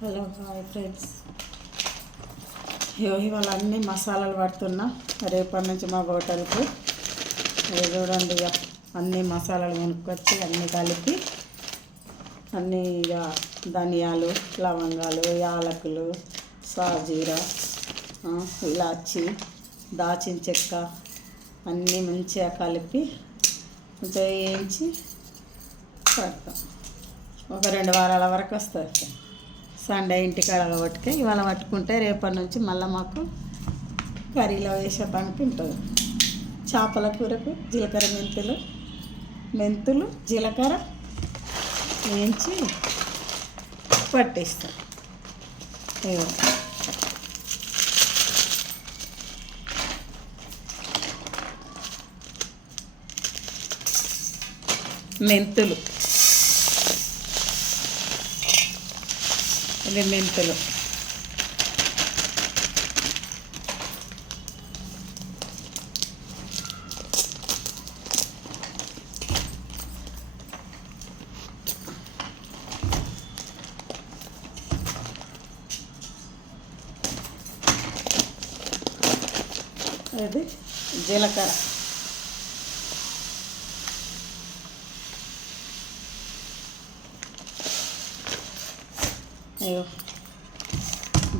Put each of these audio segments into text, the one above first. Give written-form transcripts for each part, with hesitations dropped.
Hello hi friends. ఇవాళ అన్ని మసాలాలు పడుతున్నా. రేపటి నుంచి మా హోటల్కు చూడండి, ఇక అన్ని మసాలాలు కొనుక్కొచ్చి అన్నీ కలిపి అన్నీ ఇక ధనియాలు, లవంగాలు, యాలకులు, సాజీరా, ఇలాచి, దాచిన చెక్క అన్నీ మంచిగా కలిపి కొంచెం వేయించి పడతాం. ఒక 2 వారాల వరకు వస్తుంది. సండే ఇంటికాడ పట్టుకే ఇవాళ పట్టుకుంటే రేపటి నుంచి మళ్ళీ మాకు కర్రీలో వేసేటానికి ఉంటుంది. చేపల కూరకు జీలకర్ర మెంతులు జీలకర్ర వేయించి పట్టేస్తాం. మెంతులు ఇది మెంతులు ఇది జీలకర్ర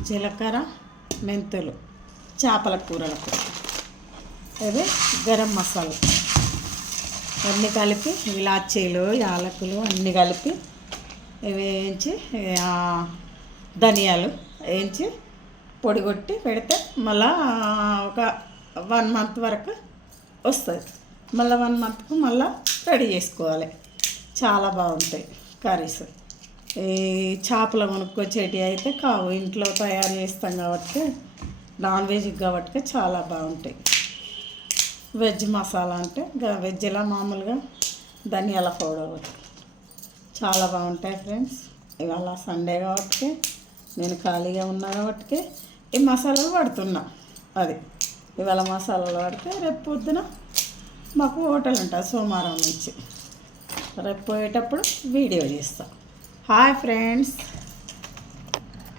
జీలకర్ర మెంతులు చేపల కూరలకు. ఇది గరం మసాలా అన్నీ కలిపి ఇలాచీలు యాలకులు అన్నీ కలిపి వేయించి ధనియాలు వేయించి పొడి కొట్టి పెడితే మళ్ళా ఒక 1 మంత్ వరకు వస్తుంది. మళ్ళీ 1 మంత్కు మళ్ళీ రెడీ చేసుకోవాలి. చాలా బాగుంటాయి కర్రీస్. ఈ చేపలు కొనుక్కొచ్చేటివి అయితే కావు, ఇంట్లో తయారు చేస్తాం కాబట్టి నాన్ వెజ్ కాబట్టి చాలా బాగుంటాయి. వెజ్ మసాలా అంటే వెజ్లా మామూలుగా ధనియాల పౌడర్ చాలా బాగుంటాయి ఫ్రెండ్స్. ఇవాళ సండే కాబట్టి నేను ఖాళీగా ఉన్నా కాబట్టి ఈ మసాలాలు పడుతున్నా. అది ఇవాళ మసాలాలు పడితే రేపు పొద్దున మాకు హోటల్ ఉంటుంది సోమవారం నుంచి. రేపు పోయేటప్పుడు వీడియో చేస్తాం. Hi friends.